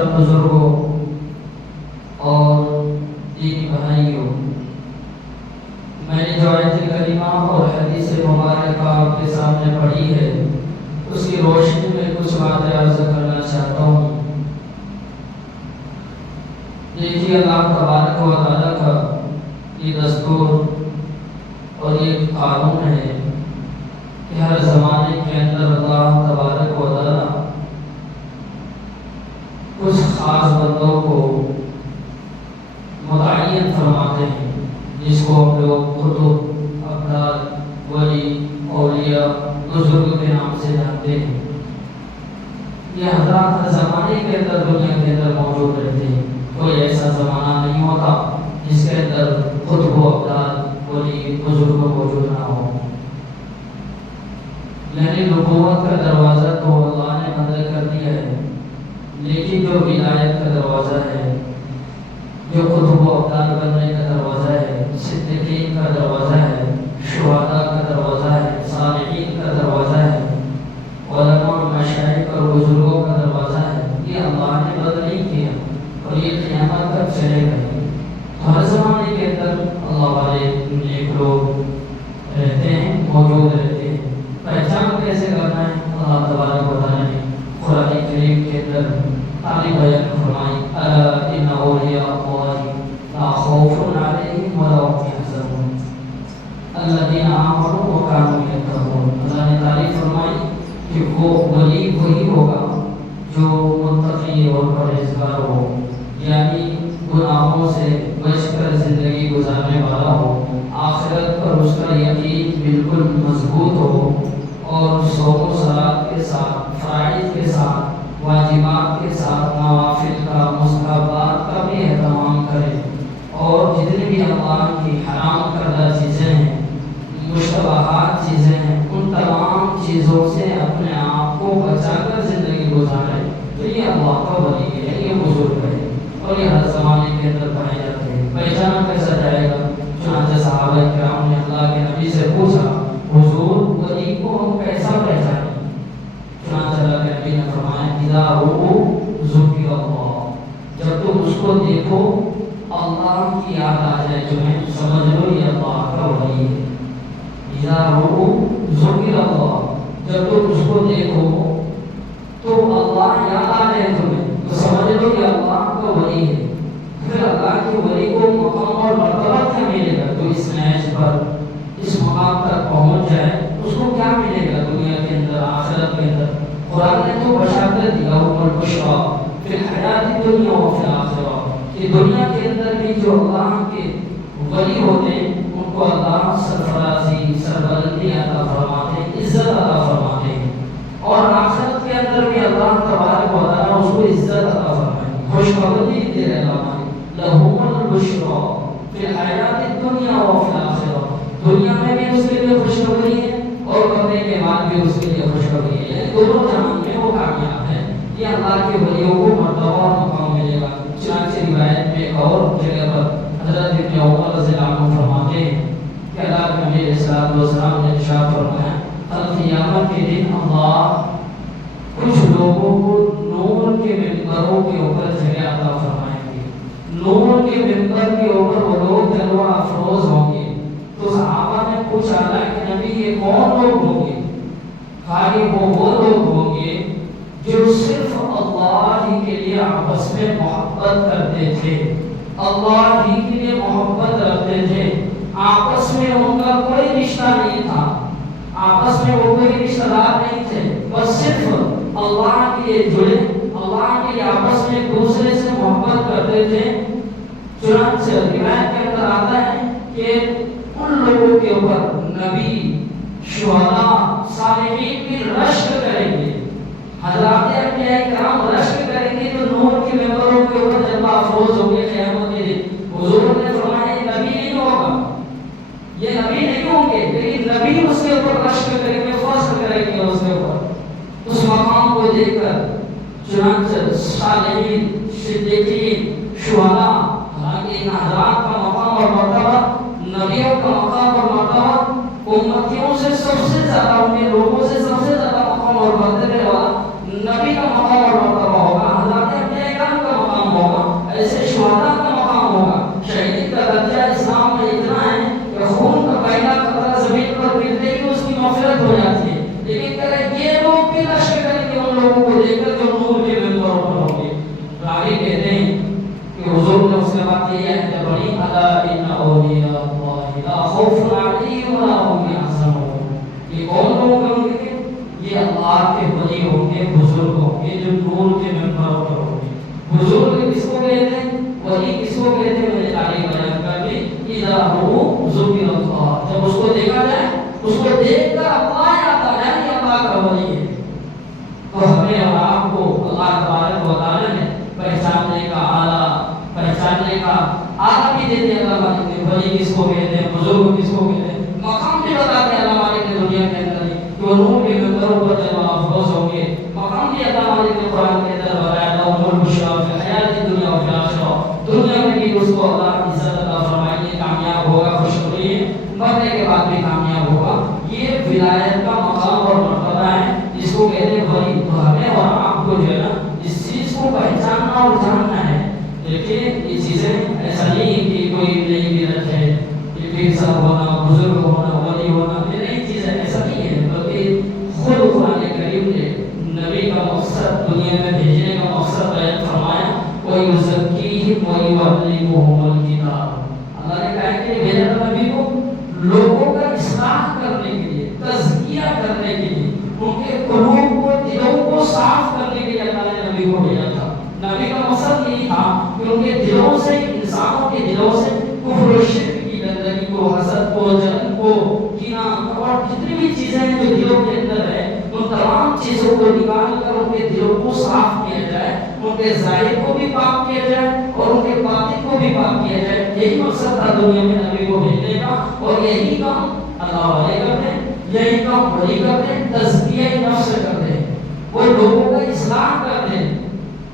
محترم بزرگوں اور دینی بھائیوں، میں نے جو آیت کریمہ اور حدیث مبارکہ آپ کے سامنے پڑھی ہے اس کی روشنی میں کچھ باتیں عرض کرنا چاہتا ہوں۔ دیکھیے، اللہ تبارک و تعالیٰ کا یہ دستور اور یہ قانون ہے کہ ہر زمانے کے اندر اللہ تبارک و تعالیٰ کچھ خاص بندوں کو متعین فرماتے ہیں، جس کو ہم لوگ قطب، ابدال، ولی، اولیاء، بزرگ کے نام سے جانتے ہیں۔ یہ حضرات ہر زمانے کے اندر دنیا کے اندر موجود رہتے ہیں۔ کوئی ایسا زمانہ نہیں ہوتا جس کے اندر قطب و ابدال، ولی، بزرگ موجود نہ ہو۔ یعنی نبوت کا دروازہ تو اللہ نے بند کر دیا ہے، لیکن جو ولایت کا دروازہ ہے، جو قطب و ابدال بننے کا دروازہ ہے، صدیقین کا دروازہ ہے، شہداء کا دروازہ ہے، صالحین کا دروازہ ہے، علماء، مشائخ اور بزرگوں کا دروازہ ہے، یہ اللہ نے بند نہیں کیا اور یہ قیامت تک چلے گا۔ تو ہر زمانے کے اندر اللہ والے نیک لوگ رہتے ہیں، موجود رہتے ہیں۔ پہچان کیسے کرنا ہے؟ اللہ تبارک و تعالیٰ نے قرآن کریم کے اندر تعلیم بیان فرمائی، الا ان اولیاء اللہ لا خوف علیہم ولا هم يحزنون الذین آمنوا وكانوا يتقون۔ اللہ نے تعریف فرمائی کہ وہ ولی وہی ہوگا جو متقی اور پرہیزگار ہو، یعنی گناہوں سے بچ کر زندگی گزارنے والا ہو، آخرت پر اس کا یقین بالکل مضبوط ہو، اور صوم و صلات کے ساتھ، فرائض کے ساتھ، واجبات کے ساتھ، نوافل کا، مستحبات کا بھی اہتمام کرے، اور جتنی بھی اللہ کی حرام کردہ چیزیں ہیں، مشتبہات چیزیں ہیں، ان تمام چیزوں سے اپنے آپ کو بچا کر زندگی گزارے، تو یہ اللہ کا ولی ہے، یہ بزرگ ہے، اور یہ ہر زمانے کے اندر پائے جاتے ہیں۔ پہچانا کیسا جائے گا؟ چنانچہ صحابہ کرام نے اللہ کے نبی سے پوچھا، حضور ولی کو ہم کیسا پہچانیں؟ چنانچہ اللہ کے نبی نے فرمایا، اذا رؤوا ذکر اللہ، جب تم اس کو دیکھو اللہ کی یاد آ جائے تمہیں، سمجھ لو یہ اللہ کا ولی ہے۔ اذا رؤوا ذکر اللہ، جب تم اس کو دیکھو تو اللہ یاد آ جائے تمہیں، تو سمجھ لو کہ اللہ کا ولی ہے۔ پھر اللہ کے ولی کو مقام اور مرتبہ کیا ملے گا؟ تو اس نیز پر، اس مقام تک پہنچ جائے، اس کو کیا ملے گا دنیا کے اندر، آخرت کے اندر؟ قرآن نے تو بشارت دی، لہم البشریٰ فی الحیاۃ الدنیا وفی الآخرہ، کہ دنیا کے اندر بھی جو اللہ کے ولی ہوتے ہیں ان کو اللہ سرفرازی، سربلندی عطا فرماتے ہیں، عزت عطا فرماتے ہیں، اور آخرت کے اندر بھی اللہ تبارک و تعالیٰ اس کو عزت عطا فرمائے، خوشخبری دے رہے ہیں۔ لہم البشریٰ فی الحیاۃ الدنیا وفی الآخرہ، دنیا میں بھی اس کے لیے خوشخبری ہے اور مرنے کے بعد بھی اس کے لیے خوشخبری ہے، یعنی دونوں جہان میں وہ کامیاب ہے۔ یہ اللہ کے ولیوں کو مرتبہ اور مقام ملے گا۔ چنانچہ روایت میں ایک اور جگہ پر حضرت ابن عمر رضی اللہ عنہ فرماتے ہیں کہ اللہ کے نبی علیہ الصلوۃ والسلام نے ارشاد فرمایا، کل قیامت کے دن اللہ کچھ لوگوں کو نور کے منبروں کے اوپر جگہ عطا فرمائیں گے، نور کے منبر کے اوپر وہ لوگ جلوہ افروز ہوں گے۔ تو صحابہ نے پوچھا، اللہ کے نبی یہ کون لوگ ہوں گے؟ کہا کہ وہ لوگ ہوں گے جو صرف اللہ ہی کے لیے آپس میں محبت کرتے تھے، اللہ ہی کے لیے محبت رکھتے تھے، آپس میں ان کا کوئی رشتہ نہیں تھا، آپس میں وہ کوئی رشتہ دار نہیں تھے، بس صرف اللہ کے لیے جڑے، اللہ کے لیے آپس میں ایک دوسرے سے محبت کرتے تھے۔ چنانچہ روایت کے اندر آتا ہے کہ ان لوگوں کے اوپر نبی، شہداء، صالحین بھی رشک کریں گے، حضرات انبیاء کرام رشک کریں گے، تو نور کے ممبروں کے اوپر جلوہ افروز ہوں گے قیامت کے دن۔ حضور نے فرمایا یہ نبی نہیں ہوگا، یہ نبی نہیں ہوں گے، لیکن نبی اس کے اوپر رشک کریں گے، فخر کریں گے اس کے اوپر، اس مقام کو دیکھ کر۔ چنانچہ صالحین، صدیقین، شہداء، حالانکہ ان حضرات کا مقام اور مرتبہ، نبیوں کا مقام اور مرتبہ، امتیوں سے سب سے زیادہ، ان کے لوگوں سے سب سے زیادہ مقام اور مرتبہ والا نبی کا مقام اور مرتبہ ہوگا۔ حضرات انبیاء کرام ایسے شہداء کا مقام ہوگا. شہید کا درجہ اسلام میں اتنا ہے کہ خون کا پہلا قطرہ زمین پر گرتے ہی اس کی مغفرت ہو جاتی ہے. لیکن کہ یہ لوگ بھی نشے کریں گے ان لوگوں کو دیکھ کر جو نور کے ممبروں پر ہوں گے. آگے کہتے ہیں کہ حضور نے اس کے بعد یہ آیت پڑھی الا ان اولیاء اللہ لا خوف علیہم ولا هم یحزنون. یہ کون لوگ ہوں گے؟ یہ اللہ کے ولی ہوں گے، بزرگ ہوں گے جو نور کے ممبروں پر ہوں گے. بزرگ کس کو کہتے ہیں؟ ولی کس کو کہتے ہیں؟ میں نے تعریف بیان کر دی. اذا هو ذکر اللہ، جب اس کو دیکھا جائے، اس کو دیکھ کر اللہ یاد آ جائے کہ اللہ کا ولی ہے. تو ہمیں اور آپ کو اللہ تبارک و تعالی نے پہچاننے کا آلہ بھی دیتے ہیں. اللہ مالک نے ولی کس کو کہتے ہیں، بزرگ کس کو کہتے ہیں، مقام بھی بتاتے ہیں اللہ مالک نے دنیا کے اندر کہ وہ نور کے ممبروں پر جب افروز ہوں گے. مقام بھی اللہ مالک نے قرآن کے اندر بتایا تھا عمر بشرا فی الحیات دنیا و فی الآخرہ. دنیا میں بھی اس کو اللہ عزت عطا فرمائیں گے، کامیاب ہوگا، خوشخبری ہے، مرنے کے بعد بھی کامیاب ہوگا. یہ ولایت کا مقام اور مرتبہ ہے جس کو کہتے ہیں ولی. تو ہمیں اور آپ کو جو ہے نا اس چیز کو پہچاننا اور جاننا ہے. لیکن یہ چیزیں ایسا نہیں کہ کوئی نئی بدعت ہے، یہ پیر صاحب ہونا، بزرگ ہونا، ولی ہونا، یہ نئی چیز ہے، ایسا نہیں ہے. بلکہ خود قرآن کریم نے نبی کا مقصد دنیا میں بھیجنے کا مقصد بیان فرمایا وَيُزَكِّيهِمْ وَيُعَلِّمُهُمُ الْكِتَابَ. اللہ نے کہا کہ بھیجا تھا نبی کو لوگوں کا اصلاح کرنے کے لیے، تزکیہ کرنے کے لیے، ان کے قلوب کو، دلوں کو صاف کرنے کے لیے اللہ نے نبی کو بھیجا تھا. نبی کا مقصد یہی تھا کہ ان کے دلوں سے، انسانوں کے دلوں سے کفر و شرک کی گندگی کو، حسد کو، جلن کو، کینہ اور جتنی بھی چیزیں ہیں جو دلوں کے اندر ہے، ان تمام چیزوں کو نکال کر ان کے دلوں کو صاف کیا جائے، ان کے ظاہر کو بھی پاک کیا جائے اور ان کے باطن کو بھی پاک کیا جائے. یہی مقصد تھا دنیا میں نبی کو بھیجنے کا. اور یہی کام اللہ والے کرتے ہیں، یہی کام ولی کرتے ہیں، تزکیہ نفس کرتے ہیں. وہ لوگوں کا اصلاح کرتے ہیں،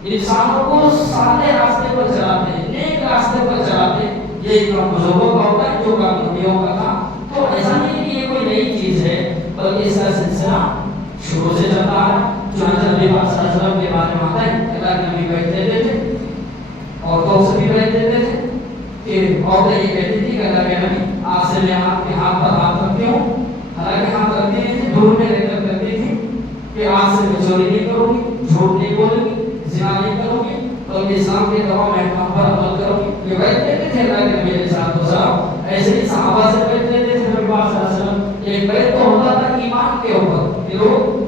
انسانوں کو سادے راستے پر چلاتے ہیں، نیک راستے پر چلاتے ہیں. یہی کام بزرگوں کا ہوتا ہے، جو کام نبیوں کا تھا. تو ایسا نہیں کہ یہ کوئی نئی چیز ہے، بلکہ اس کا سلسلہ شروع سے چلتا ہے. چنانچہ نبی پاک صلی اللہ علیہ وسلم کے بارے میں آتا ہے کہ اللہ کے نبی بیٹھ دیتے تھے، عورتوں سے بھی بیٹھ دیتے تھے کہ عورتیں یہ کہتی تھی کہ اللہ کے نبی آج سے میں آپ کے ہاتھ پر ہاتھ رکھتی ہوں. حالانکہ ہاتھ رکھتی نہیں تھی، دور میں رہ کر کرتی تھی کہ آج سے میں چوری نہیں کروں گی، جھوٹ نہیں بولوں گی، زنا نہیں کروں گی، بلکہ اسلام کے تمام احکام پر عمل کروں گی. یہ بیٹھ دیتے تھے اللہ کے نبی علیہ الصلوۃ والسلام. ایسے ہی صحابہ سے بیٹھ دیتے تھے نبی پاک صلی اللہ علیہ وسلم. ایک بیت تو ہوتا تھا ایمان کے اوپر کہ لوگ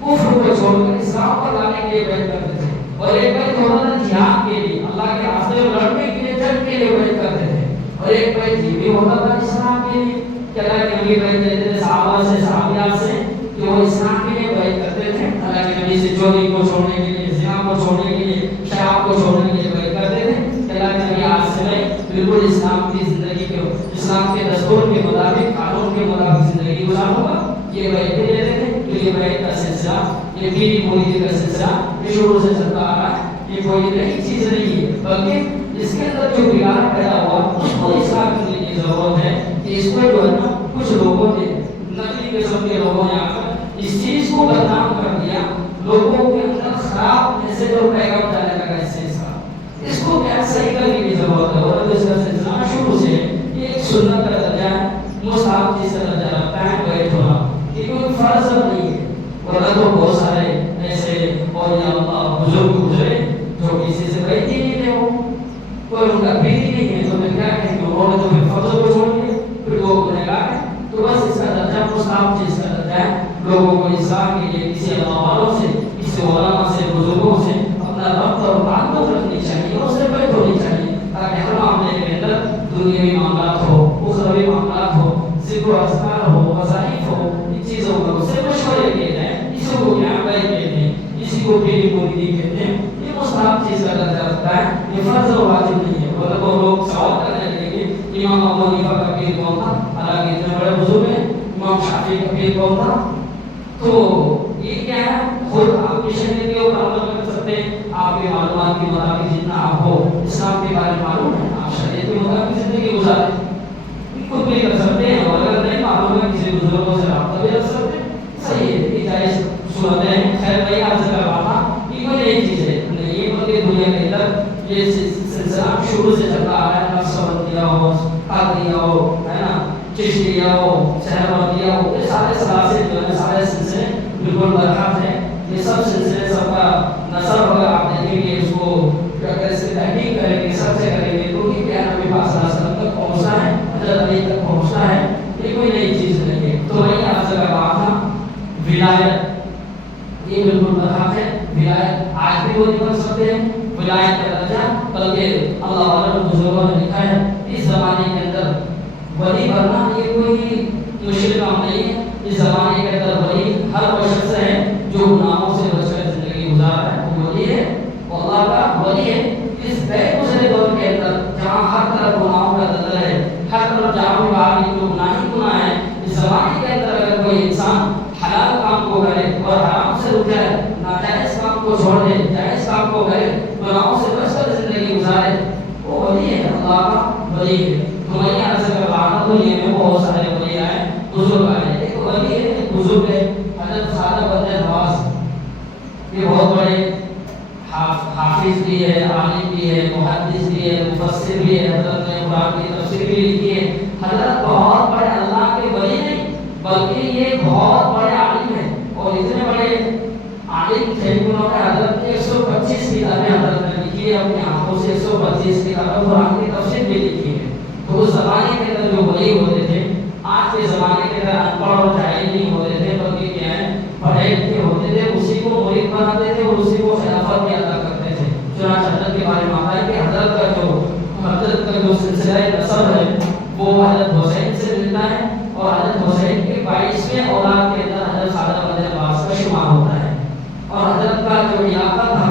کفر کو چھوڑ کر اسلام پر لانے کے لیے بیعت کرتے تھے، اور ایک بیعت ہوتا تھا جہاد کے لیے، اللہ کے راستے میں لڑنے کے لیے، جنگ کے لیے بیعت کرتے تھے. اور ایک بیعت یہ بھی ہوتا تھا اسلام کے لیے کہ اللہ کے نبی بیعت دیتے تھے صحابہ سے، صحابیات سے کہ وہ اسلام کے لیے بیعت کرتے تھے. اللہ کے نبی سے چوری کو چھوڑنے کے لیے، زنا کو چھوڑنے کے لیے، شراب کو چھوڑنے کے لیے بیعت کرتے تھے کہ اللہ کے نبی آج سے میں بالکل اسلام کی زندگی کو، اسلام کے دستور کے مطابق، قانون کے مطابق زندگی گزاروں گا. یہ بیعت دیتے تھے. یہ بیعت کا سلسلہ، یہ پیری مریدی کا سلسلہ یہ شروع سے چلتا آ رہا ہے. یہ کوئی نئی چیز نہیں ہے، بلکہ اس کے اندر جو بگاڑ پیدا ہوا اس کو اصلاح کرنے کی ضرورت ہے. کہ اس کو جو ہے نا کچھ لوگوں نے، نقلی قسم کے لوگوں نے آ کر اس چیز کو بدنام کر دیا. لوگوں کے اندر خراب میسج اور پیغام جانے لگا اس چیز کا. اس کو کیا صحیح کرنے کی ضرورت ہے. اور اس کا سلسلہ شروع سے یہ ایک سنت کا درجہ ہے، مستحب چیز کا درجہ رکھتا ہے بیعت ہونا. یہ کوئی فرض نہیں ہے. ورنہ تو بہت سارے ایسے اولیاء اللہ بزرگ گزرے جو کسی سے بیعت ہی نہیں تھے، وہ کوئی ان کا پیر ہی نہیں ہے. تو میں کیا کہیں گے، انہوں نے تو پھر فرض کو چھوڑ دیا، پھر وہ گنہگار ہے. تو بس اس کا درجہ مستحب چیز کا درجہ ہے. لوگوں کو اصلاح کے لیے کسی اللہ والوں سے، کسی علماء سے، بزرگوں سے اپنا ربط اور تعلق رکھنی چاہیے، اس سے بیعت ہونی چاہیے، تاکہ ہر معاملے کے اندر دنیاوی معاملات ہو، اخروی معاملات ہو، ذکر و اذکار ہو، وظائف ہو، ان چیزوں پر اس سے مشورے کیے جائیں. اسی کو کیا بیعت کہتے ہیں، اسی کو پیری مریدی کہتے ہیں. یہ مستحب چیز کا درجہ رکھتا ہے، یہ فرض اور واجب نہیں ہے. ورنہ تو لوگ سوال کرنے لگیں گے امام ابو حنیفہ کا پیر کون تھا، حالانکہ اتنے بڑے بزرگ ہیں. امام شافعی کا پیر کون تھا. تو یہ کیا ہے، خود آپ کی شریعت کے اوپر عمل کر سکتے ہیں. آپ کے معلومات کے مطابق جتنا آپ کو اسلام کے بارے میں معلوم ہے، آپ شریعت کے مطابق زندگی گزاریں. خود بھی کر سکتے ہیں، اور اگر نہیں معلوم ہے کسی بزرگوں سے رابطہ بھی رکھ سکتے ہیں. صحیح ہے، یہ جائز صورتیں ہیں. خیر بھائی آپ سے کروانا یہ کوئی نئی چیز ہے نہیں، بلکہ دنیا کے اندر یہ ہو, ہے نا, چشتیہ ہو, سہروردیہ ہو, یہ سارے سلاسل جو ہے سارے سلسلے بالکل برحق ہیں. یہ سب سلسلے سب کا نصب اگر آپ دیکھیں گے اس کو کیسے تحقیق کریں گے سب سے کریں گے تو کہ پیارے نبی پاک صلی اللہ علیہ وسلم تک پہنچنا ہے, حضرت علی تک پہنچنا ہے, یہ کوئی نئی چیز نہیں ہے. تو وہی آپ سے کا بات تھا ولایت, یہ بالکل برحق ہے. ولایت آج بھی وہ نہیں بن سکتے ہیں ولایت کا درجہ, بلکہ اللہ تعالیٰ نے بزرگوں نے لکھا ہے اس زمانے کے اندر ولی بننا یہ کوئی مشکل کام نہیں ہے. اس زمانے کے اندر ولی ہر وہ شخص ہے جو گناہوں سے بچ کر زندگی گزار رہا ہے, وہ ولی ہے, وہ اللہ کا ولی ہے. اس بے گزرے دور کے اندر جہاں ہر طرف گناہوں کا دلدل ہے, ہر طرف جہاں بھی باہر نکلو گناہ ہی گناہ ہے, اس زمانے کے اندر اگر کوئی انسان حلال کام کو کرے اور حرام سے رک جائے, ناجائز کام کو چھوڑ دے, جائز کام کو کرے, گناہوں سے بچ کر زندگی گزارے, وہ ولی ہے, اللہ کا ولی ہے. ہماری عرض کا بات تو یہ میں بہت سارے ولی آئے, بزرگ آئے. ایک ولی ہے, ایک بزرگ ہے حضرت سعد بن نواز, یہ بہت بڑے حافظ بھی ہے, عالم بھی ہے, محدث بھی ہے, مفسر بھی ہے, حضرت نے قرآن کی تفسیر بھی لکھی ہے. حضرت بہت بڑے اللہ کے ولی نہیں بلکہ یہ بہت بڑے عالم ہیں, اور اتنے بڑے عالم تھے انہوں نے حضرت نے 125 کتابیں حضرت نے لکھی ہے اپنی آنکھوں سے, 125 کتابیں قرآن کی تفسیر بھی لکھی ہے. تو اس زمانے کے اندر جو ولی ہوتے تھے آج کے زمانے کے اندر ان پڑھ اور جاہل نہیں ہوتے تھے بلکہ کیا ہے پڑھے لکھے ہوتے تھے, اسی کو مرید بناتے تھے اور اسی کو خلافت بھی ادا کرتے تھے. چنانچہ حضرت کے بارے میں آتا ہے کہ حضرت کا جو سلسلہ نسب ہے وہ حضرت حسین سے ملتا ہے, اور حضرت حسین کے 22ویں اولاد کے اندر حضرت سعد بن نواز کا شمار ہوتا ہے. اور حضرت کا جو علاقہ تھا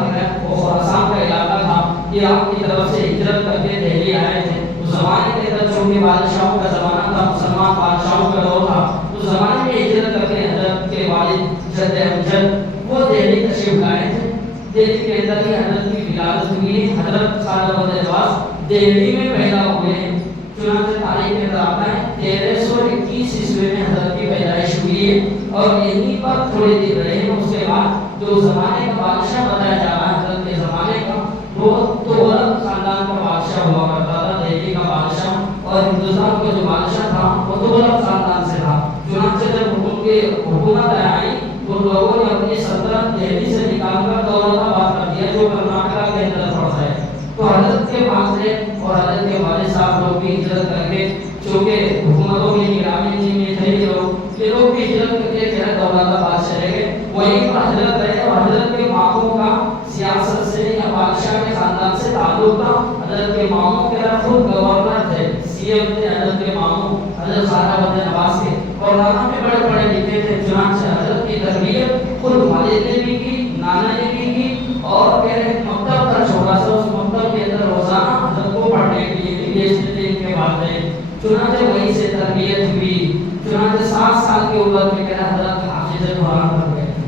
وہ خراسان کا علاقہ تھا, یہ آپ کی طرف سے ہجرت کر کے دہلی آئے تھے. اس زمانے کے اندر چونکہ بادشاہوں کا زمانہ تھا, مسلمان بادشاہوں کا دور تھا, اس زمانے میں ہجرت کر کے حضرت کے والد جد امجد وہ دہلی تشریف لائے تھے. دہلی کے اندر ہی حضرت کی ولادت ہوئی. حضرت سعد بن نواز دہلی میں پیدا ہوئے ہیں. چنانچہ تاریخ کے اندر آتا ہے 1321 عیسوی میں حضرت کی پیدائش ہوئی ہے, اور یہیں پر تھوڑے دن رہے ہیں. اس کے بعد جو زمانے کا بادشاہ بتایا جا رہا ہے حضرت کے زمانے کا, وہ تغلق خاندان کا بادشاہ ہوا کرتا تھا, دہلی کا بادشاہ, اور ہندوستان کا جو بادشاہ تھا وہ تغلق خاندان سے تھا. چنانچہ جب ان کی حکومت آئی تو لوگوں نے اپنی سلطنت دہلی سے نکال کر دولت آباد کر دیا جو کرناٹک کے اندر پڑتا ہے. تو حضرت کے والد اور حضرت کے والد صاحب لوگ بھی ہجرت کر کے, چونکہ حکومتوں کی نگرانی میں تھے یہ لوگ بھی ہجرت کر کے دولت آباد چلے گئے. وہیں پر حضرت رہے, اور حضرت کے ماموں کا سیاست سے یا بادشاہ کے خاندان سے تعلق تھا. حضرت کے ماموں کے خود گورنر تھے, سی ایم تھے حضرت کے ماموں حضرت سعد بن نواز کے, اور نانا میں بڑے بڑے لکھے تھے. چنانچہ حضرت کی تربیت خود والد نے بھی کی, نانا نے بھی کی, اور کہہ رہے مکتب تھا چھوٹا سا, اس مکتب کے اندر روزانہ حضرت کو پڑھنے کے لیے بھی بھیجتے تھے ان کے والدین. چنانچہ وہیں سے تربیت ہوئی. چنانچہ 7 سال کی عمر میں کہہ رہا حضرت حافظ قرآن بن گئے تھے.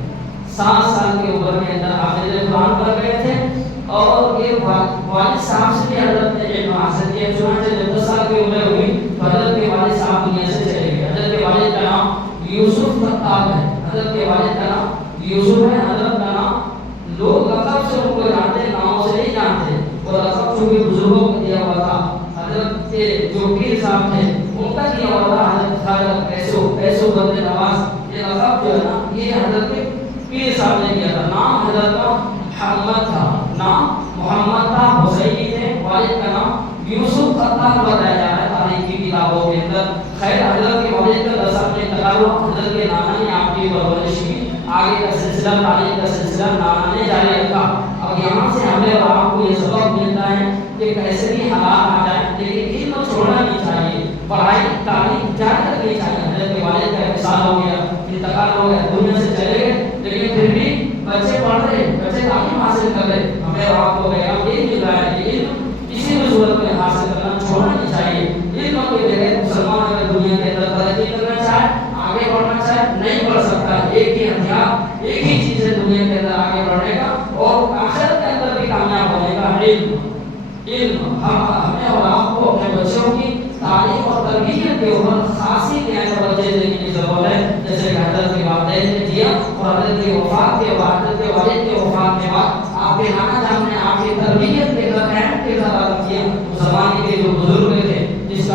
7 سال کی عمر کے اندر حافظ قرآن بن گئے تھے, اور یہ والد صاحب سے بھی حضرت نے علم حاصل کیا. چنانچہ جب 10 سال کی عمر ہوئی تو حضرت کے والد صاحب دنیا سے چلے گئے. حضرت کے والد کا نام یوسف خطاب ہے, حضرت کے والد کا نام یوسف ہے. حضرت کا نام لوگ لقب سے ان کو جانتے ہیں, ناموں سے نہیں جانتے, اور لقب چونکہ بزرگوں کو دیا ہوا تھا. حضرت کے جو پیر صاحب تھے ان کا دیا ہوا تھا حضرت ایسو بن نواز. یہ لقب جو ہے نا یہ حضرت کے پیر صاحب نے دیا تھا. نام حضرت کا محمد تھا, نام محمد تھا, حسینی تھے. والد کا نام یوسف خطاب بتایا جا رہا ہے تاریخ کی کتابوں کے اندر. خیر حضرت کے والد کا 10 سال میں انتقال ہوا. حضرت کے نانا نے آپ کی پرورش کی, آگے کا سلسلہ تاریخ کا سلسلہ نانا نے جاری رکھا. اب یہاں سے ہمیں اور آپ کو یہ سبق ملتا ہے کہ کیسے بھی حالات آ جائیں لیکن علم چھوڑنا نہیں چاہیے, پڑھائی تعلیم جاری رکھنی چاہیے. حضرت کے والد کا انتقال ہو گیا, انتقال ہو گیا, دنیا سے چلے گئے, لیکن پھر بھی بچے پڑھ رہے, بچے تعلیم حاصل کر رہے. ہمیں اور آپ کو پیغام یہ مل رہا ہے کہ علم کسی بھی صورت میں حاصل کرنا چھوڑنا نہیں چاہیے. علم کے بغیر مسلمان اگر دنیا کے اندر ترقی کرنا چاہے, آگے بڑھنا چاہے, نہیں بڑھ سکتا. ایک ہی ہتھیار, ایک ہی چیز ہے دنیا کے اندر آگے بڑھنے کا اور آخرت کے اندر بھی کامیاب ہونے کا, علم. ہمیں اور آپ کو اپنے بچوں کی تعلیم اور تربیت کے اوپر خاصی توجہ دینے کی ضرورت ہے. جیسے کہ حضرت کے والدین نے دیا, اور حضرت کی وفات کے بعد, حضرت کے والد کے وفات کے بعد آپ کے نانا جان نے آپ کی تربیت کے اہم کردار ادا کیا. اس زمانے کے جو بزرگ تھے جس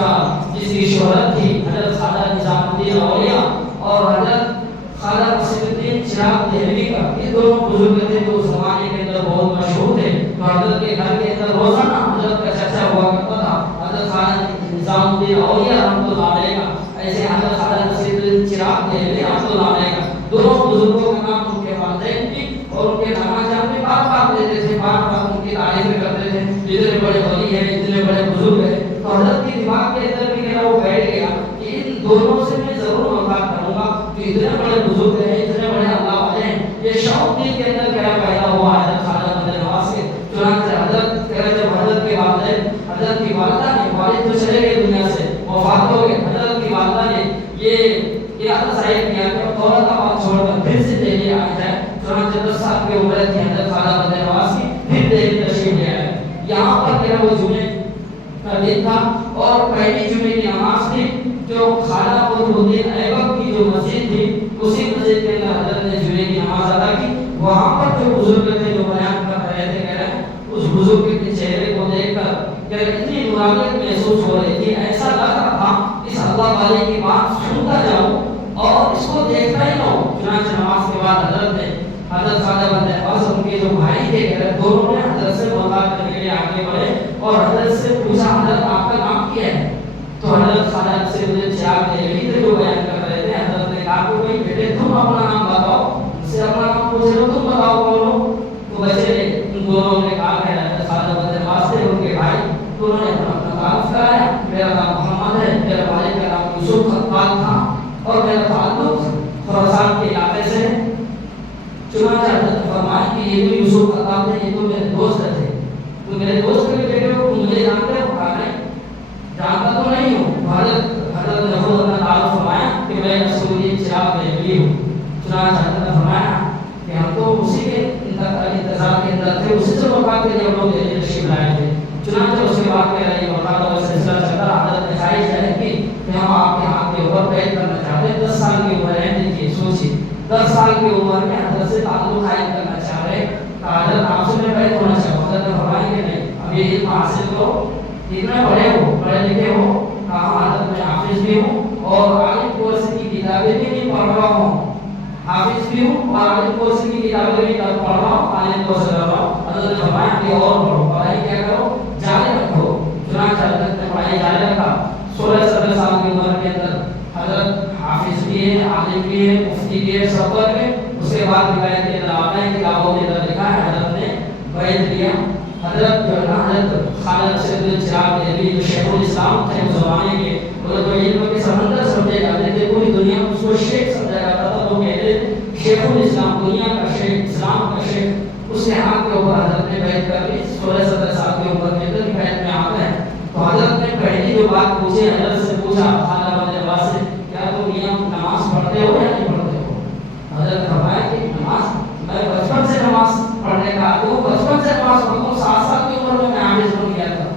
کی شہرت تھی حضرت خواجہ نظام الدین اولیاء اور حضرت خواجہ نصیر الدین چراغ دہلوی کا. یہ دونوں بزرگ تھے جو اس زمانے کے اندر بہت مشہور تھے. تو حضرت کے گھر کے اندر روزانہ حضرت کا چرچا ہوا کرتا تھا. حضرت خواجہ نظام الدین اولیاء رحمۃ اللہ علیہ کا، ایسے حضرت خواجہ نصیر الدین چراغ دہلوی رحمۃ اللہ علیہ کا. دونوں بزرگوں کا نام ان کے والدین بھی اور ان کے نانا جان بھی بار بار لیتے تھے، بار بار ان کی تعریفیں کرتے تھے. اتنے بڑے ولی ہیں، اتنے بڑے بزرگ ہیں. تو حضرت کی دماغ کے اندر بھی میرا وہ بیٹھ گیا کہ ان دونوں سے میں ضرور ملاقات کروں گا. کہ اتنے بڑے بزرگ ہیں، اتنے بڑے اللہ والے ہیں. یہ شوق دل کے اندر کیا پیدا ہوا حضرت خواجہ مدن نواز کے. چنانچہ حضرت جب حضرت کے والدین، حضرت کی والدہ نے، والد تو چلے گئے دنیا سے، وفات ہو گئے. حضرت کی والدہ نے یہ ارادہ ظاہر کیا کہ فوراً آباد چھوڑ کر پھر سے دہلی آ جائے. چنانچہ 10 سال کی عمر تھی حضرت خواجہ مدن نواز کی، پھر دہلی تشریف لے آئے. یہاں پر کیا وہ جمعے کا دن تھا اور پہلی جمعے کی نماز تھی جو خواجہ قطب الدین ایبک کی جو مسجد تھی، اسی مسجد کے اندر حضرت نے جمعے کی نماز ادا کی. وہاں پر جو بزرگ تھے جو بیان کر رہے تھے، کہہ رہے ہیں اس بزرگ کے چہرے کو دیکھ کر اتنی نورانیت محسوس ہو رہی تھی، ایسا لگ رہا تھا اس اللہ والے کی بات سنتا جاؤں اور اس کو دیکھتا ہی رہوں. چنانچہ نماز کے بعد حضرت نے، حضرت خواجہ مدن نواز ان کے جو بھائی تھے دونوں نے حضرت سے ملاقات کرنے کے لیے آگے بڑھے اور حضرت سے پوچھا حضرت آپ کا نام کیا ہے؟ تو حضرت خواجہ نصیر الدین چراغ دہلوی تھے جو بیان کر رہے تھے. حضرت نے کہا کہ بھائی بیٹے تم اپنا نام بتاؤ، ان سے اپنا نام پوچھ لو، تم بتاؤ کون ہو. تو بچے نے، ان دونوں نے کہا کہ حضرت خواجہ مدن نواز تھے ان کے بھائی. تو انہوں نے اپنا تعارف کرایا، میرا نام محمد ہے، میرے والد کا نام یوسف خطبال تھا اور میرا تعلق خراسان کے علاقے سے ہے. چنانچہ حضرت فرمایا کہ یہ تو یوسف خطاب تھے، یہ تو میرے دوست تھے. تو میرے دوست کے بیٹے کو مجھے جانتے ہو؟ کہا نہیں، جانتا تو نہیں ہوں. حضرت نے خود اپنا تعارف فرمایا کہ میں نصیر الدین چراغ دہلوی ہوں. چنانچہ حضرت نے فرمایا کہ ہم تو اسی کے انتظار کے اندر تھے، اسی سے ملاقات کے لیے ہم لوگ دہلی تشریف لائے تھے. چنانچہ اس کے بعد کہہ رہی ملاقات کا سلسلہ چلتا رہا. حضرت نے خواہش ظاہر کی کہ ہم آپ کے ہاتھ کے اوپر بیعت کرنا چاہتے ہیں. 10 سال کی عمر ہے، دیکھیے سوچیے 10 سال کی عمر میں حضرت سے تعلق قائم کرنا چاہ رہے. حضرت آپ سے میں بیعت ہونا چاہتا ہوں. حضرت نے فرمایا کہ نہیں، اب یہ علم حاصل کرو، اتنے بڑے ہو، پڑھے لکھے ہو. کہا حضرت میں حافظ بھی ہوں اور عالم کورس کی کتابیں بھی نہیں پڑھ رہا ہوں. حافظ بھی ہوں اور عالم کورس کی کتابیں بھی پڑھ رہا ہوں، عالم کورس کر رہا ہوں. حضرت نے فرمایا کہ اور پڑھو، پڑھائی کیا کرو، جاری رکھو. چنانچہ حضرت نے پڑھائی جاری رکھا. 16-17 سال کی عمر کے اندر حضرت حافظ بھی ہے، عالم بھی ہے، مفتی بھی ہے، سب پر ہے. اس کے بعد روایت کے اندر آتا ہے، کتابوں کے اندر لکھا ہے حضرت نے بیعت لیا. حضرت جو ہے نا، حضرت خواجہ نصیر الدین چراغ دہلوی جو شیخ الاسلام تھے اس زمانے کے، وہ تو علم کے سمندر سمجھے جاتے تھے. پوری دنیا میں اس کو شیخ سمجھا جاتا تھا. لوگ کہتے تھے شیخ الاسلام، دنیا کا شیخ، اسلام کا شیخ. اس کے ہاتھ کے اوپر حضرت نے بیعت کر لی. 16-17 سال کی عمر کے اندر بیعت میں آتے ہیں. تو حضرت نے پہلی جو بات پوچھی، حضرت سے پوچھا خواجہ مدن نواز سے، کیا تم یہاں نماز پڑھتے ہو یا نہیں پڑھتے ہو؟ حضرت فرمایا کہ نماز میں بچپن سے نماز پڑھنے کا، تو بچپن سے نماز پڑھتا ہوں. 7 سال کی عمر میں حافظ بن گیا تھا.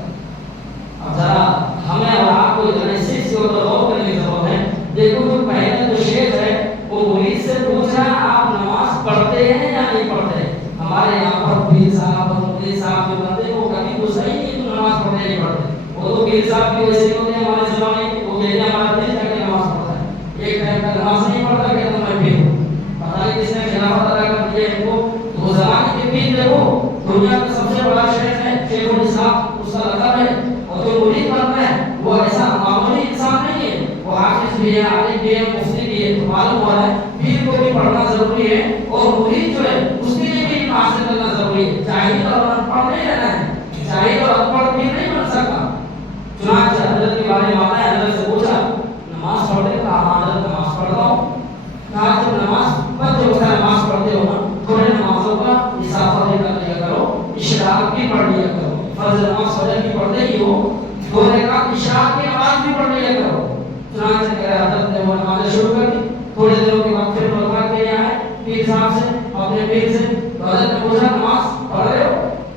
اب ذرا ہمیں اور آپ کو اس چیز کے اوپر غور کرنے کی ضرورت ہے. دیکھو جو پہلے جو شیخ ہے وہ مرید سے پوچھ رہا ہے آپ نماز پڑھتے ہیں یا نہیں پڑھتے. ہمارے یہاں پر پیر صاحب اور مفتی صاحب جو بنتے ہیں وہ کبھی پوچھا ہی نہیں تو نماز پڑھتے نہیں پڑھتے. وہ تو پیر صاحب بھی ویسے ہی ہوتے ہیں ہمارے زمانے کے. وہ کہتے ہیں ہمارا دل جا کے نماز پڑھتا ہے، ایک ٹائم کا نماز نہیں پڑھتا کہتا میں پیر ہوں. پتہ نہیں کس نے خلافت ادا کر دیا ہے ان کو. تو زمانے کے پیر دیکھو دنیا کا سب سے بڑا شیخ ہے، شیخ الاسلام اس کا لقب ہے. اور جو مرید بنتا ہے وہ ایسا معمولی انسان نہیں ہے، وہ حافظ بھی ہے، عالم بھی ہے، مفتی بھی ہے. تو معلوم ہو رہا ہے پیر کو بھی پڑھنا ضروری ہے اور مرید جو ہے اس کے لیے بھی علم حاصل کرنا ضروری ہے. جاہل اور ان پڑھ نہیں رہنا ہے، جاہل اور ان پڑھ پیر نہیں بن سکتا. چنانچہ حضرت کے بارے میں آتا ہے، حضرت سے پوچھا نماز پڑھتے؟ کہا ہاں حضرت نماز پڑھتا ہوں. کہا جب نماز نماز پڑھتے ہو نا، تھوڑے نمازوں کا اضافہ بھی کر لیا کرو، اشراق بھی پڑھ لیا کرو. فرض نماز فجر کی پڑھتے ہی ہو، 2 رکعت اشراق کی نماز بھی پڑھ لیا کرو. چنانچہ کہہ رہا حضرت نے وہ نماز شروع کر دی. تھوڑے دنوں کے بعد پھر ملاقات کے لیے آئے پیر صاحب سے، اپنے پیر سے. تو حضرت نے پوچھا نماز پڑھ رہے ہو؟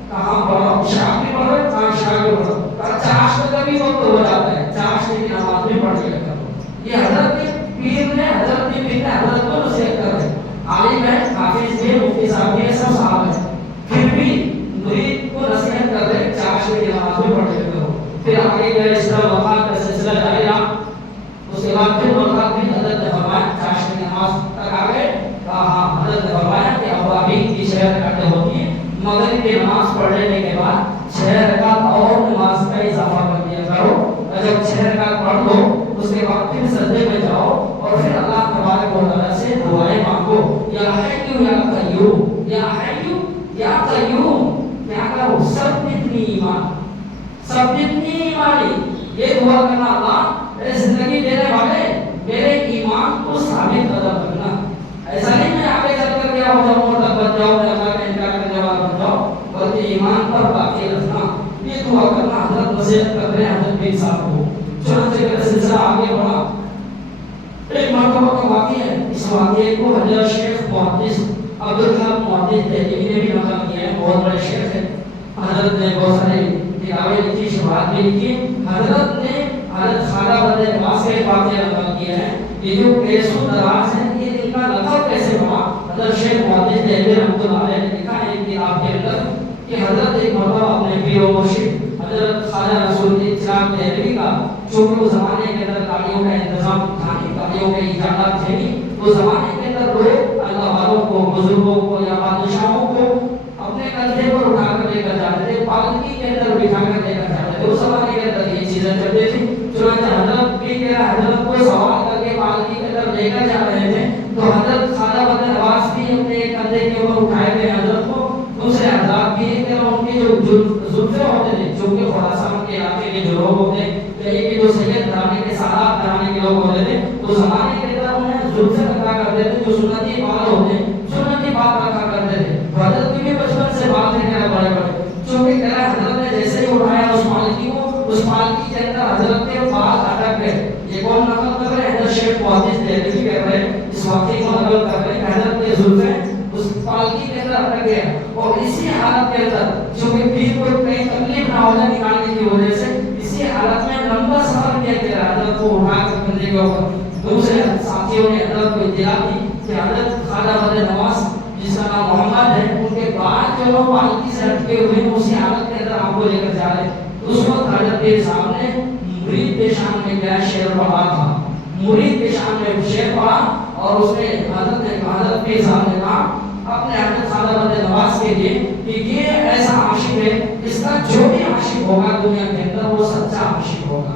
کہا پڑھ رہا ہوں. اشراق بھی پڑھ رہے ہو؟ کہا اشراق بھی پڑھ رہا ہوں. کہا چاش کا کبھی وقت ہو جاتا ہے، چاش کی نماز بھی پڑھ لیا کرو. یہ حضرت کے پیر نے، حضرت کے پیر نے حضرت کو نصیحت کر رہے. عالم ہے، حافظ ہے، مفتی صاحب ہے، سب صاحب ہے، پھر بھی مرید کو نصیحت کر رہے چاش کی نماز بھی پڑھ لیا کرو. پھر آگے گئے، اس طرح وفات کا سلسلہ جاری رہا. بعد پھر ملاقات بھی حضرت نے فرمایا چاشت کی نماز تک آ گئے. کہا حضرت نے فرمایا کہ اب ابھی کی 6 رکعتیں ہوتی ہیں, مغرب کی نماز پڑھ لینے کے بعد 6 رکعت اور نماز کا اضافہ کر دیا کرو. جب 6 رکعت پڑھ لو اس کے بعد پھر سجدے میں جاؤ اور پھر اللہ تبارک و تعالیٰ سے دعائیں مانگو. یا حیّ یا قیوم, یا حیّ یا قیوم, کیا کرو ثبتنی ایمان, ثبتنی ایمانی. یہ دعا کرنا اللہ میرے زندگی دینے والے میرے ایمان کو ثابت قدم کرنا. ایسا نہیں میں آگے چل کر کیا ہو جاؤں اور تک بن جاؤں, میں اللہ کا انکار کرنے والا بن جاؤں, بلکہ ایمان پر باقی رکھنا. یہ دعا کرنا حضرت نصیحت کر رہے ہیں حضرت پیر صاحب کو. چنانچہ کا سلسلہ آگے بڑھا. ایک مرتبہ کا واقعہ ہے. اس واقعے کو حضرت شیخ محدث عبدالحق محدث دہلوی نے بھی نقل کیا ہے. بہت بڑے شیخ ہیں. حضرت نے بہت سارے کتابیں لکھی, شروحات بھی لکھی. حضرت نے حضرت خواجہ بندے نواز کے واقعہ نقل کیا ہے. یہ جو پیسو دراز ہے یہ ان کا لقب کیسے بنا. حضرت شیخ محدث دہلوی رحمۃ اللہ علیہ نے لکھا ہے ایک کتاب کے اندر کہ حضرت ایک مرتبہ اپنے پیر و مرشد حضرت خواجہ رسول الدین چراغ دہلوی کا, چونکہ اس زمانے کے اندر گاڑیوں کا انتظام تھا نہیں, گاڑیوں کے ایجادات تھے نہیں, اس زمانے کے اندر لوگ اللہ والوں کو, بزرگوں کو یا بادشاہوں کو اپنے کندھے پر اٹھا کر لے کر جاتے تھے, پالکی کے اندر بٹھا کر لے کر جاتے تھے. اس زمانے کے اندر یہ چیزیں چلتی تھی. چنانچہ حضرت بھی کہا حضرت کو سوال کر کے پالکی کے اندر لے کر جا رہے تھے تو حضرت خواجہ بندے نواز بھی اپنے کندھے کے اوپر اٹھائے تھے حضرت کو. دوسرے حضرات بھی کہ ان کے جو زلفے ہوتے تھے, جو کہ خراسان کے علاقے کے جو لوگ ہوتے ہیں, جو سید گھرانے کے سادات گھرانے کے لوگ ہوتے تھے, تو زمانے کے اندر انہیں زلفے رکھا کرتے تھے, جو سنتی بال ہوتے ہیں سنتی بال رکھا کرتے تھے. حضرت بھی بچپن سے بال تھے کیا بڑے بڑے, چونکہ کہہ رہا حضرت نے جیسے ہی اٹھایا اس پالکی کو, اس پالکی کے اندر حضرت کے بال اٹک گئے. یہ کون نقل کر رہے ہیں؟ حضرت شیخ محدث دہلوی کہہ رہے ہیں, اس واقعے کو نقل کر رہے ہیں کہ حضرت کے زلفے اس پالکی کے اندر اٹک گئے. اور اسی حالت کے اندر جو کہ پیر کو کہیں تکلیف نہ ہو جائے نکالنے کی وجہ سے, اسی حالت میں لمبا سفر کیا کہ حضرت کو اٹھا کر کندھے کے اوپر. دوسرے ساتھیوں نے حضرت کو اطلاع دی کہ حضرت خواجہ بندے نواز جس کا نام محمد ہے, ان کے بال جو لوگ پالکی سے ہٹکے ہوئے ہیں اسی حالت کے اندر آپ کو لے کر جا رہے. اس وقت حضرت کے سامنے مرید پیشان میں کیا شعر پڑھا تھا, مرید پیشان میں شعر پڑھا اور اس میں حضرت کے سامنے کہا اپنے حضرت خواجہ بندے نواز کے لیے کہ یہ ایسا عاشق ہے, اس کا جو بھی عاشق ہوگا دنیا کے اندر وہ سچا عاشق ہوگا.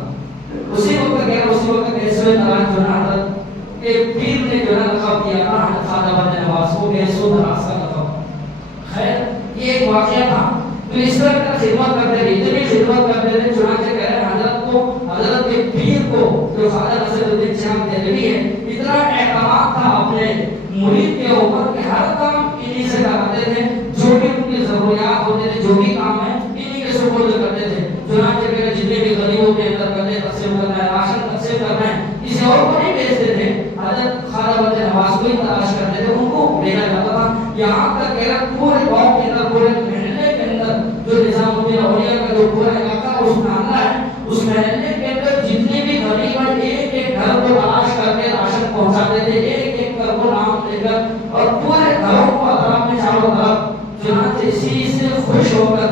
اسی وقت ایسے دراز جو نا حضرت کے پیر نے جو نا لقب دیا تھا حضرت خواجہ بندے نواز کو, ایسو دراز کا لقب. خیر یہ ایک واقعہ تھا. تو اس طرح کا خدمت کرتے تھے, اتنی خدمت کرتے تھے. چنانچہ کہہ رہے ہیں حضرت کو, حضرت کے پیر کو جو خواجہ نصیر الدین چراغ دہلوی ہے, اتنا اعتماد تھا اپنے مرید کے اوپر کہ ہر کام انہی سے کراتے تھے, جو بھی ان کی ضروریات ہوتے تھے, جو بھی کام ہے انہی کے سپرد کرتے تھے. چنانچہ کہ جتنے بھی غریبوں کے اندر کرنے تقسیم کرنا ہے, راشن تقسیم کرنا ہے, کسی اور کو نہیں بھیجتے تھے, حضرت خواجہ بندے نواز کو ہی تلاش کرتے تھے, ان کو بھیجا جاتا تھا. یہاں تک کہ پورے گاؤں کے اندر, پورے محلے کے اندر جو نظام الدین اولیاء کا جو پورا علاقہ اس محلہ ہے, اس محلے کے اندر جتنے بھی غریب ہیں ایک ایک گھر کو تلاش کر کے راشن پہنچاتے تھے, ایک ایک گھر کو نام لے کر, اور پورے گھروں کو اطراف میں چاروں طرف. چنانچہ اسی سے خوش ہو کر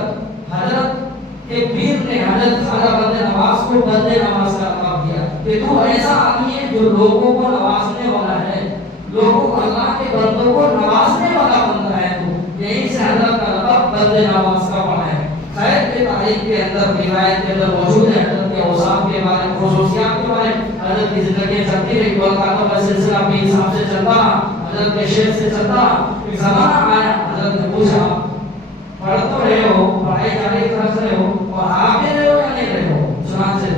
حضرت کے پیر نے حضرت خواجہ بندے نواز کو بندے نواز کا لقب دیا کہ تو ایسا آدمی ہے جو لوگوں کو نوازنے والا ہے, لوگوں کو اللہ کے بندوں کو نوازنے والا بندہ ہے. تو یہی سے حضرت کا لقب بندے نواز کا پڑا ہے. خیر کے تاریخ کے اندر, روایت کے اندر موجود ہے حضرت کے اوصاف کے بارے میں, خصوصیات کے بارے میں. حضرت کی زندگی چلتی رہی, بلکہ کا سلسلہ بھی حساب سے چلتا رہا, حضرت کے شیخ سے چلتا رہا. ایک زمانہ آیا, حضرت نے پوچھا پڑھ تو رہے ہو, پڑھائی جاری طرف رہے ہو, اور آپ رہے ہو یا نہیں رہے ہو. چنانچہ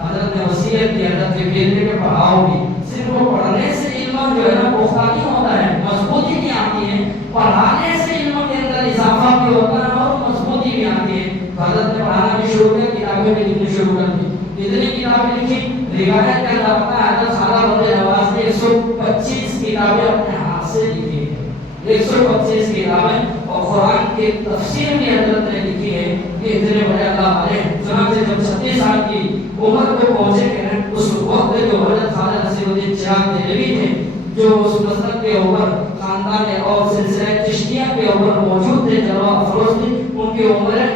حضرت نے وصیت کی حضرت کے پیر نے کہ پڑھاؤ بھی. صرف وہ پڑھنے سے علم جو ہے نا پختہ نہیں ہوتا ہے, مضبوطی نہیں آتی ہے. پڑھانے سے علم کے اندر اضافہ بھی ہوتا ہے اور مضبوطی بھی آتی ہے. حضرت نے پڑھانا بھی شروع کیا, کتابیں بھی لکھنی شروع کر دی. اتنی کتابیں لکھی, روایت کے اندر آتا ہے حضرت خواجہ بندے نواز نے 125 کتابیں اپنے ہاتھ سے لکھی ہے, 125 کتابیں. اور قرآن کی تفسیر بھی حضرت نے لکھی ہے. یہ اتنے بڑے اللہ والے ہیں. چنانچہ جب 36 سال کی عمر کو پہنچے ہیں, اس وقت جو حضرت خواجہ نصیر الدین چراغ دہلوی تھے, جو اس مسلک کے اوپر خاندان اور سلسلہ چشتیہ کے اوپر موجود تھے, جلوہ افروز تھے, ان کی عمریں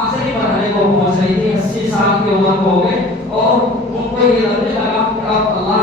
آخری مرحلے کو پہنچ رہی تھی, 80 سال کی عمر کو ہو گئے. اور ان کو یہ لگنے لگا کہ اب اللہ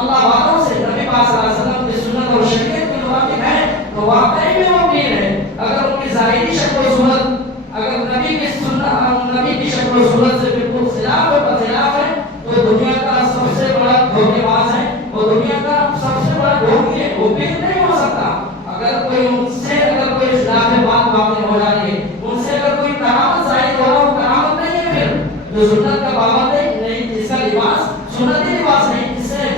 اللہ والوں سے نبی پاک صلی اللہ علیہ وسلم کی سنت اور شریعت کے مطابق ہے تو واقعی میں وہ پیر ہے. اگر ان کی ظاہری شکل و صورت اگر نبی کی سنت نبی کی شکل و صورت سے بالکل خلاف و برخلاف ہے تو دنیا کا سب سے بڑا دھوکے باز ہے. وہ دنیا کا سب سے بڑا دھوکے ہے. وہ پیر نہیں ہو سکتا. اگر کوئی ان سے اگر کوئی خلاف بات واقع ہو جاتی ہے, ان سے اگر کوئی کرامت ظاہر ہو رہا ہو, کرامت نہیں ہے. پھر جو سنت کا پابند ہے نہیں, جس کا لباس سنتی لباس نہیں,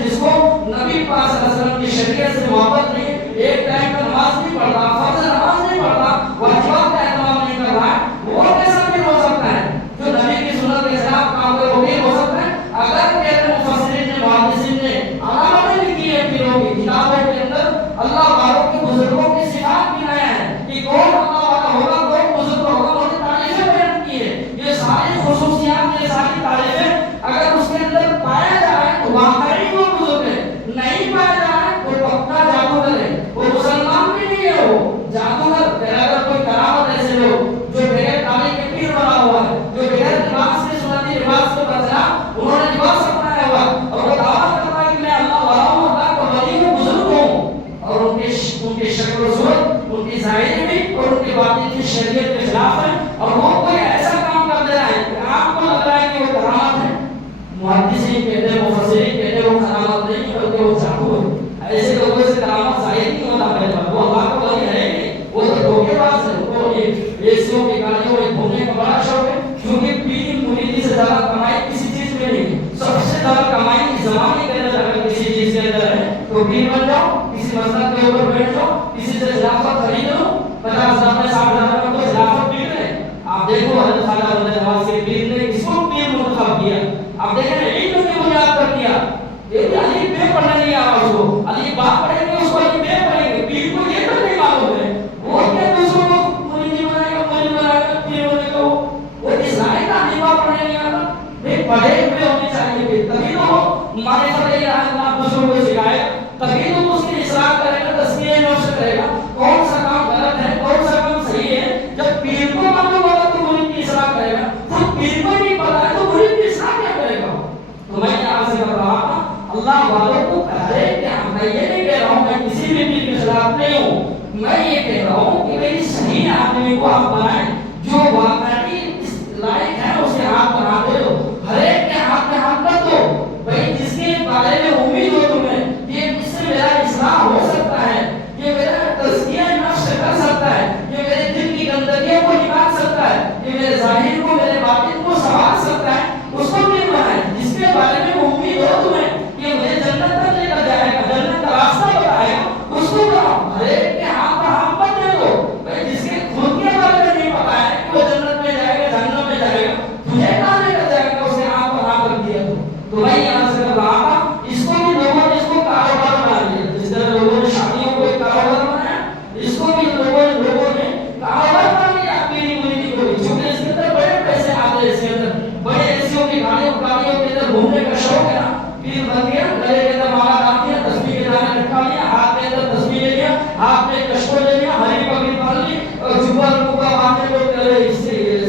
جس کو نبی پاک صلی اللہ علیہ وسلم کی شریعت سے محبت نہیں, ایک ٹائم کا نماز نہیں پڑھتا, فرض نماز نہیں پڑھتا, واجبات کا اہتمام نہیں کر رہا ہے, وہ کیسا پیر ہو سکتا ہے؟ جو نبی کی سنت کے خلاف کام کرے وہ پیر ہو سکتا ہے؟ اگر میرے مفسرین نے محدثین نے علامتیں لکھی ہیں پیروں کی کتابوں کے اندر, اللہ والوں کے بزرگوں کی صفات گنایا ہے کہ کون اللہ والا ہوگا, کون بزرگ ہوگا, انہوں نے تعریفیں بیان کی ہے. یہ ساری خصوصیات, یہ ساری تعریفیں اگر اس کے اندر پایا جائے تو واقعی وہ بزرگ ہے. نہیں پایا جائے تو پکا جادوگر ہے. وہ مسلمان بھی نہیں ہے, وہ جادوگر. اگر کوئی کرامت ایسے لوگ جو بغیر تعلیم کے پیر بنا ہوا ہے, جو بغیر لباس کے سنتی لباس کے بدلا انہوں نے لباس اپنایا ہوا اور وہ دعویٰ کرتا ہے کہ میں اللہ والا ہوں, اللہ کا ولی ہوں, بزرگ ہوں, اور ان کی شکل و صورت, ان کی ظاہری بھی اور ان کی باطن کی شریعت کے خلاف ہے, اور وہ کوئی ایسا کام کر دے رہا ہے کہ آپ کو لگ رہا ہے کہ وہ کرامت ہے. محدثین کہتے ہیں, مفسرین کہتے ہیں وہ کرامت نہیں بلکہ وہ جادو ہے. ایسے لوگوں سے کرامت ظاہر نہیں ہوتا میرے پاس, وہ اللہ کا ولی ہے نہیں, وہ تو دھوکے باز ہے. وہ ایسیوں کی گاڑیوں میں گھومنے کا بڑا شوق ہے, کیونکہ پیر مریدی سے زیادہ کمائی کسی چیز میں نہیں. سب سے زیادہ کمائی زمانے کے اندر اگر کسی چیز کے اندر ہے تو پیر بن جاؤ, کسی مسجد کے اوپر بیٹھ جاؤ, کسی سے خلافت خرید لو, 50,000 میں 60,000 میں کوئی خلافت پیر ہے. آپ دیکھو حضرت خواجہ بندہ نواز کے پیر نے کس کو پیر منتخب کیا؟ آپ دیکھیں علم کی بنیاد پر کیا. علی بے پڑھنا نہیں آ رہا, اس کو علی باپ پڑھیں گے, اس کو علی بے پڑھیں گے. پیر کو یہ تو نہیں معلوم ہے, وہ کیا دوسروں کو مریدی بنائے گا, مریدی بنائے گا, پیر بنے گا. وہ اس لائق کا علی باپ پڑھنے نہیں آتا. بھائی پڑھے ہوئے ہونے چاہیے پھر, تبھی تو وہ معرفت اللہ دوسروں کو سکھائے گا, تبھی تو اس کی اصلاح کرے گا, تزکیہ نفس کرے گا, کون سا کام غلط ہے, کون سا کام صحیح ہے. جب پیر کو معلوم ہوگا تو مرید کی اصلاح کرے گا, خود پیر کو نہیں پتا ہے تو مرید کی اصلاح کیا کرے گا؟ تو میں یہاں سے کر رہا تھا اللہ والوں کو کہے کہ میں یہ نہیں کہہ رہا ہوں میں کسی بھی پیر کے خلاف نہیں ہوں, میں یہ کہہ رہا ہوں کہ میری صحیح آدمی کو آپ بنائیں جو واقعی اس لائق ہے, اس کے ہاتھ بنا دے دو, ہر ایک کے ہاتھ میں ہاتھ کر دو. بھائی جس کے بارے میں امید ہو تمہیں یہ اس سے میرا اصلاح ہو سکتا ہے, یہ میرا تزکیہ نفس کر سکتا ہے, یہ میرے دل کی گندگیوں کو نکال سکتا ہے, یہ میرے ظاہر کو میرے باطن کو سنوار سکتا ہے, اس کو بھی بنائیں. جس کے بارے میں امید ہو تمہیں کہ مجھے جنت تک لے کر جائے گا, جنت کا راستہ بتائے گا, اس کو بناؤ. ہر ایک کے ہاتھ پر ہاتھ مت دے دو. بھائی جس کے خود کے بارے میں نہیں پتا ہے کہ وہ جنت میں جائے گا, جہنم میں جائے گا, تجھے کہاں لے کر جائے گا, اس کے ہاتھ پر ہاتھ رکھ دیا تو میں یہاں سے کر رہا تھا. اس کو بھی لوگوں نے اس کو کاروبار بنا لیا, جس طرح لوگوں نے شادیوں کو ایک کاروبار بنایا, اس کو بھی لوگوں نے کاروبار بنا لیا اپنی مریدی کو بھی, کیونکہ اس کے اندر بڑے پیسے آتے ہیں, اس کے اندر بڑے ایسیوں کی گاڑیوں کے اندر گھومنے کا شوق ہے نا. پیر بن گیا, گلے کے اندر مالا ڈال دیا, تسبیح کے دانے لٹکا لیا, ہاتھ کے اندر تسبیح لے لیا, ہاتھ میں کشکول لے لیا, ہری پگڑی باندھ لی, اور جبہ رکوبہ باندھنے کو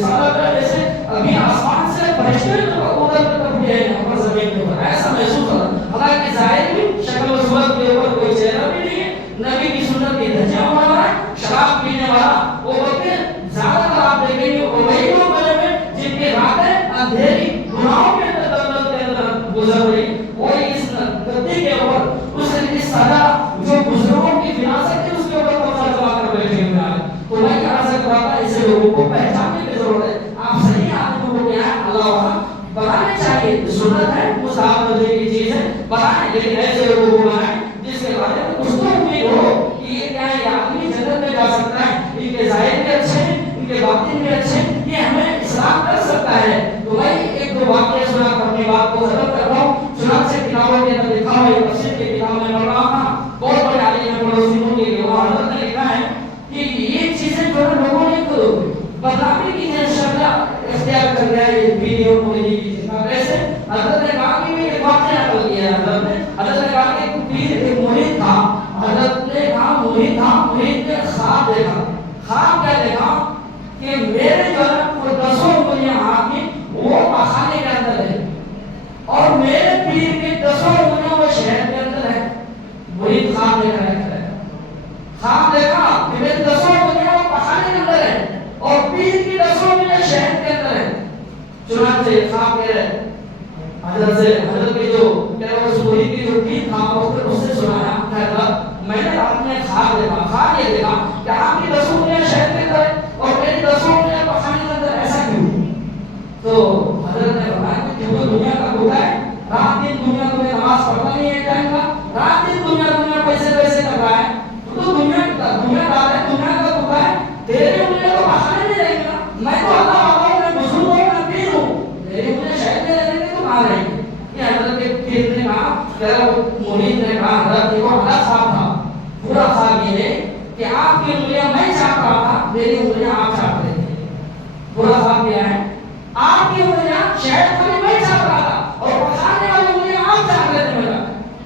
سارا کر جیسے ابھی آسمان سے فرشتے ادھر طرف بھی ہے یہاں پر زمین کے اوپر, ایسا محسوس ہوتا. حالانکہ ظاہر بھی شکل و صورت کے اوپر کوئی چہرہ بھی نہیں ہے, نبی کی سنت کی دھجیاں اڑا رہا ہے, شراب پینے والا. وہ بلکہ زیادہ تر آپ دیکھیں گے وہی لوگ بنے ہوئے جن کی راتیں اندھیری گناہوں کے اندر دلدل کے اندر گزر رہی, وہی اس گدی کے اوپر اس سزا جو بزرگوں کی وراثت ہے اس کے اوپر قبضہ جما کر بیٹھے ہوئے ہیں. تو میں یہاں سے کہا تھا ایسے لوگوں کو پہچاننے کی ضرورت ہے. آپ صحیح آدمی کو کیا ہے اللہ والا بنانے چاہیے, سنت ہے, مستحب درجے کی چیز ہے, بنائیں, لیکن ایسے لوگوں کو بنائیں جس کے بارے میں کچھ تو امید ہو کہ یہ کیا ہے, یہ آدمی جنت میں جا سکتا ہے, ان کے ظاہر بھی اچھے ہیں, ان کے باطن بھی اچھے ہیں, یہ ہمیں اصلاح کر سکتا ہے. تو میں ایک دو واقعہ سنا کر اپنی بات کو ختم کر رہا ہوں. چنانچہ کتابوں کے اندر لکھا ہوا ہے, مسجد کی کتاب میں پڑھ رہا تھا, بہت بڑے عالم پڑوسیوں کے وہاں حضرت نے لکھا ہے کہ یہ چیزیں جو ہے لوگوں نے بدنامی کی شکل اختیار کر لیا, یہ ویڈیو مریدی کی چیز. کیسے؟ حضرت نے کہا کہ ایک واقعہ نقل کیا ہے. حضرت نے کہا کہ ایک پیر ایک مرید تھا. حضرت نے کہا مرید تھا, مرید نے خواب دیکھا. خواب کیا دیکھا کہ میرے جو ہے وہ 10 انگلیاں ہاتھ کی وہ پخانے کے اندر ہے, اور میرے پیر کی 10 انگلیاں وہ شہر کے اندر پھر نے کہا مرید نے کہا حضرت دیکھو حضرت صاحب تھا پورا صاحب یہ ہے کہ آپ کی انگلیاں میں چاٹ رہا تھا میری انگلیاں آپ چاٹ رہے تھے پورا صاحب کیا ہے آپ کی انگلیاں شہد والی میں چاٹ رہا تھا اور پکانے والی انگلیاں آپ چاٹ رہے تھے میرا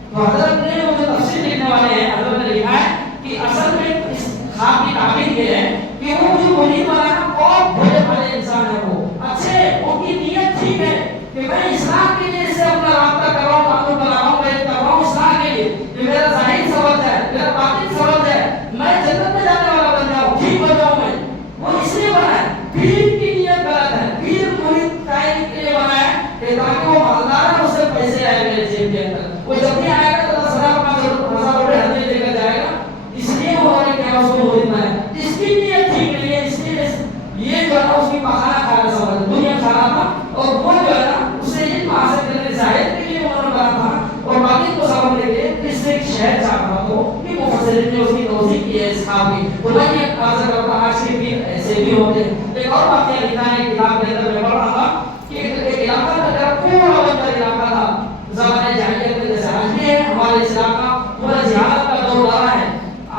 تو حضرت نے وہ جو تفسیر لکھنے والے ہیں حضرت نے لکھا ہے کہ اصل میں اس خواب کی تعبیر یہ ہے کہ وہ جو مرید والا ہے بہت بھولے بھالے انسان ہے وہ اچھے ان کی نیت ٹھیک ہے کہ میں اسلام کے لیے سے اپنا رابطہ کر رہا ہوں تعلق بنا رہا ہوں میں کر رہا ہوں اسلام کے لیے کہ میرا ظاہر سبب ہے میرا باطن سبب ہے میں جنت میں جانے والا بن جاؤں ٹھیک ہو جاؤں میں وہ اس لیے بنا ہے پیر کی نیت غلط ہے پیر مرید قائم کے لیے بنا ہے کہ تاکہ وہ مالدار ہے اس سے پیسے آئے میرے جیب کے اندر وہ جب بھی آئے گا تو 10,000 روپے ہدیہ لے کر جائے گا اس لیے وہ نے کیا اس کو مرید بنایا اس کی نیت ٹھیک نہیں ہے اس لیے یہ جو ہے اس کی بہانہ کھانا سمجھ دنیا کھانا تھا اور وہ جو ہے نا اسے علم حاصل کرنے ظاہر کے لیے انہوں نے بنا تھا اور باقی کو سمجھنے کے لیے اس سے ایک شہر چاہ رہا تو کہ مفسرین نے اس کی توضیح کی ہے اس خواب کی تو میں یہ عرض کرتا ہوں آج کے پیر ایسے بھی ہوتے ہیں ایک اور واقعہ لکھا ہے کتاب کے اندر میں پڑھ رہا تھا کہ ایک علاقہ تھا پورا بندر علاقہ تھا زمانے جاہلیت میں جیسے آج بھی ہے ہمارے اس علاقہ پورا جہالت کا دور آ رہا ہے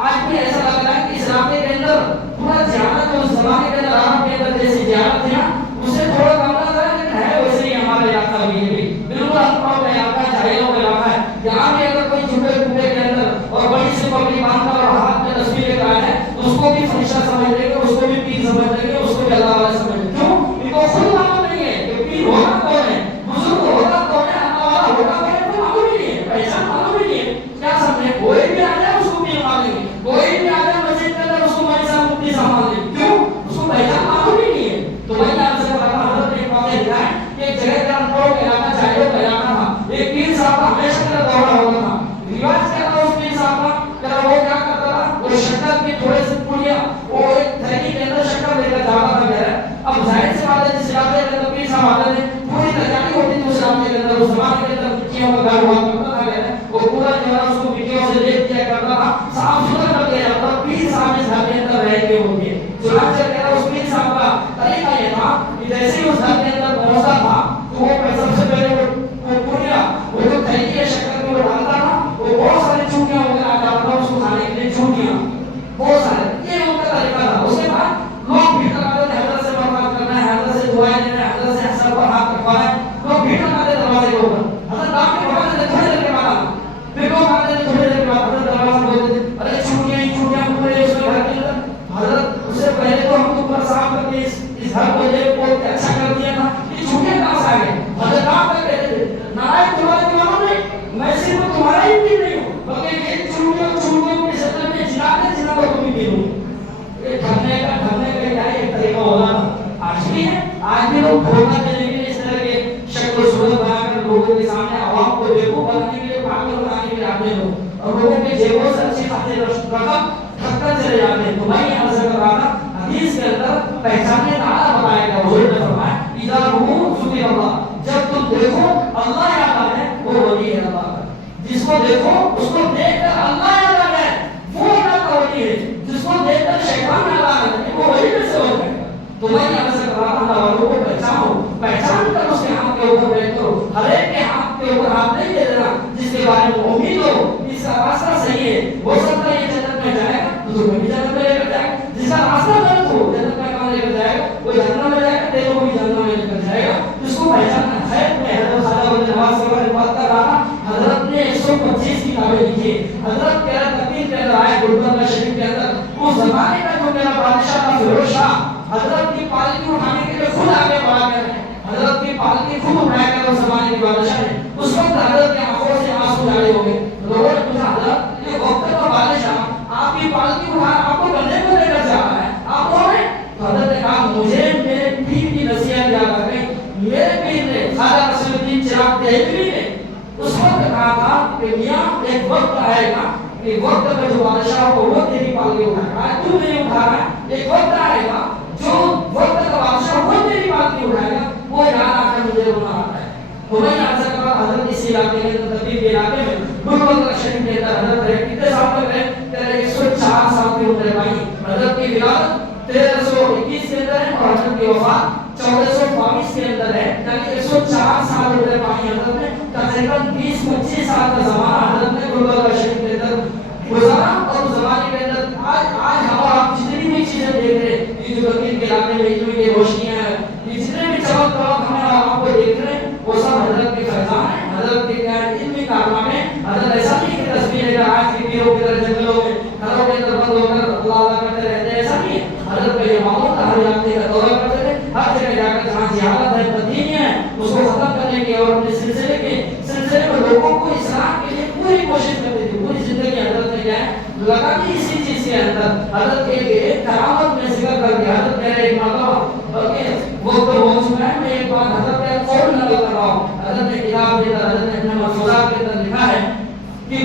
آج بھی ایسا لگ رہا ہے کہ اس علاقے کے اندر پورا جہالت جو اس زمانے کے اندر عرب کے اندر جیسی جہالت تھی نا اس سے تھوڑا کم لگ رہا ہے لیکن ہے ویسے ہی ہمارا علاقہ بھی ہے بالکل انپڑھوں کا علاقہ ہے جاہلوں کا علاقہ ہے یہاں بھی اگر کوئی چھپے کوپے کے اندر اور بڑی سی پگڑی باندھ کر اور ہاتھ میں تصویر لے کر آئے ہیں اس کو بھی فرشتہ سمجھ لیں گے اس کو بھی پیر سمجھ لیں گے اس کو بھی اللہ والا سمجھ لیں گے کیوں ان کو خود معلوم نہیں ہے کہ پیر ہونا کون ہے بزرگ ہونا کون ہے اللہ والا ہونا کون ہے تو معلوم ہی نہیں ہے پہچان معلوم ہی نہیں ہے کیا سمجھے کوئی بھی آ جائے اس کو پیر مان لیں گے کوئی بھی آ جائے مسجد کے اندر اس کو مولوی صاحب مفتی صاحب مان لیں گے کیوں اس کو پہچان معلوم ہی نہیں ہے تو وہی آپ سے بتا حضرت نے ایک واقعہ لکھا ہے کہ ایک جگہ کا انپڑھوں کا علاقہ جاہلوں کا علاقہ تھا ایک پیر صاحب کا ہمیشہ کا دورہ ہوتا تھا رواج کیا تھا اس پیر صاحب کا وہ کیا کرتا تھا وہ شکر کی تھوڑے سے پڑیا وہ ایک تھیلی کے اندر شکر لے کر جاتا تھا گھر اب ظاہر سی بات ہے جس علاقے کے اندر پیر صاحب آتے تھے پوری تیاری ہوتی تھی اس علاقے کے اندر اس زمانے کے اندر مٹیوں کا گھر ہوا کرتا تھا گھر وہ پورا جو ہے اس کو مٹیوں سے لیپ کیا کرتا تھا صاف ستھرا کر دیا جاتا تھا پیر صاحب اس گھر کے اندر رہ گئے ہوتے چنانچہ کہہ رہا اس پیر صاحب کا طریقہ یہ تھا کہ جیسے ہی اس گھر کے اندر پہنچتا تھا تو وہ سب سے پہلے وہ پوریا وہ جو تھیلی ہے شکر میں وہ ڈالتا تھا وہ بہت سارے چونٹیاں وغیرہ آ جاتا تھا اس کو کھانے کے لیے چونٹیاں بہت سارے یہ ان کا طریقہ تھا اس کے بعد لوگ بھیڑ لگاتے تھے حضرت سے بات کرنا ہے حضرت سے دعائیں دینا ہے حضرت سے سر پر ہاتھ رکھوانا ہے لوگ بھیڑ لگاتے دروازے کے اوپر حضرت آپ کے بغل سے تھوڑی دیر کے بعد پھر لوگ آتے تھے تھوڑی دیر کے بعد حضرت دروازہ بولتے تھے ارے چونٹیاں پورے اس میں گھر کے اندر حضرت اس سے پہلے تو ہم اوپر صاف کر کے اس گھر کو لے کو اچھا کر دیا تھا یہ چونٹیاں کہاں سے آ گئے حضرت آپ کا کہتے تھے نارائن تمہارے معلوم نہیں میں صرف تمہارا ہی پیر نہیں ہوں بلکہ یہ چونٹیوں کے شکل میں جناتے جنا کو تم بھی پیر ہوں یہ ڈھکنے کا کیا ایک طریقہ ہونا آج بھی ہے آج بھی لوگ بھولنا کے لیے اس طرح کے شکل و صورت بنا کر لوگوں کے سامنے عوام کو بیوقوف بنانے کے لیے پاگل بنانے کے لیے آتے ہیں لوگ اور لوگوں کے جیبوں سے اچھی خاصی رقم ٹھگ کر چلے جاتے ہیں تو میں یہ عرض کر رہا تھا حدیث کے اندر پہچاننے کا اعلیٰ بتایا گیا حضور نے فرمایا اذا رؤوا ذکر اللہ جب تم دیکھو اللہ یاد آ جائے وہ ولی ہے اللہ کا جس کو دیکھو اس کو دیکھ کر اللہ یاد آ جائے وہ اللہ کا ولی ہے جس کو دیکھ کر شیطان یاد آ جائے وہ ولی کیسے ہو جائے گا تو میں یہ عرض کر رہا تھا اللہ والوں کو پہچان کر اس کے ہاتھ کے اوپر بیٹھ کرو ہر ایک کے ہاتھ کے اوپر ہاتھ نہیں دے دینا جس کے بارے میں امید ہو اس کا راستہ صحیح ہے ہو سکتا ہے یہ جنت میں جائے گا تو تمہیں بھی جنت میں لے کر جائے گا جس کا راستہ غلط ہو جنت میں کہاں لے کر جائے گا وہ جہنم میں جائے گا تیرے کو بھی جہنم میں لے کر جائے گا جس کو پہچاننا ہے میں حضرت خواجہ بن نواز سے بات کر رہا تھا حضرت نے 125 کتابیں لکھی حضرت کہہ رہا تقریر کے اندر آئے گلبرگہ شریف کے اندر اس زمانے کا جو میرا بادشاہ تھا فیروز شاہ حضرت کی پالکی اٹھانے کے لیے خود آگے بڑھا کر حضرت کی پالکی خود اٹھایا کر اس زمانے کے بادشاہ نے اس وقت حضرت کے آنکھوں سے آنسو جاری ہو گئے لوگوں نے پوچھا حضرت یہ وقت کا بادشاہ آپ کی پالکی اٹھا آپ کو بندے کو لے کر جا رہا ہے آپ کون ہیں تو حضرت نے کہا مجھے میرے پیر کی نصیحت یاد آ گئی میرے پیر نے خواجہ نصیر الدین چراغ دہلوی نے اس وقت کہا تھا کہ میاں ایک وقت آئے گا کہ وقت کا جو بادشاہ ہو وہ تیری پالکی اٹھائے گا تو نہیں اٹھا رہا ہے ایک وقت آئے گا جو وقت کا بادشاہ وہ تیری پالکی اٹھائے گا وہ یاد آ کر مجھے رونا آتا ہے تو میں یاد سے کہا حضرت اسی علاقے کے اندر تقریب کے علاقے میں گلبرگہ شریف کے اندر حضرت رہے کتنے سال تک رہے تیرے 104 سال کی عمر ہے بھائی حضرت کی ولادت 1321 کے اندر ہے اور حضرت کی وفات 1422 کے اندر ہے، یعنی 104 سال ہو گئے پانی حضرت میں، تقریباً 20-25 سال کا زمانہ حضرت نے گلبرگہ شریف کے اندر گزارا، اور اس زمانے کے اندر آج ہم اور آپ جتنی بھی چیزیں دیکھ رہے ہیں، یہ جو بقیر کے علاقے میں علم کی روشنیاں ہیں، یہ جتنے بھی چمک دمک ہمیں اور آپ کو دیکھ رہے ہیں، وہ سب حضرت کے فیضان ہیں، حضرت کے کیا علمی کارنامے۔ حضرت ایسا نہیں کہ تصویر لے کر آج کے پیروں کی طرح جنگلوں میں گھروں کے اندر بند ہو کر اللہ اللہ کرتے رہتے ہیں، ایسا نہیں ہے۔ حضرت کا یہ معمول تھا، ہر علاقے کا دورہ کرتے تھے، ہر جگہ جا کر جہاں جہالت ہے، بددینی ہے، اس کو ختم کرنے کی اور اپنے سلسلے میں لوگوں کو اصلاح کے لیے پوری کوشش کرتے تھے۔ پوری زندگی حضرت نے کیا ہے لگا دی اسی چیز کے اندر۔ حضرت ایک کرامت میں ذکر کر دیا، حضرت کہہ رہے ایک مرتبہ بلکہ وہ تو ہو چکا ہے، میں ایک بات حضرت کا قول نقل کر رہا ہوں۔ حضرت نے کتاب دے کر حضرت نے اپنے ملفوظات کے اندر لکھا ہے کہ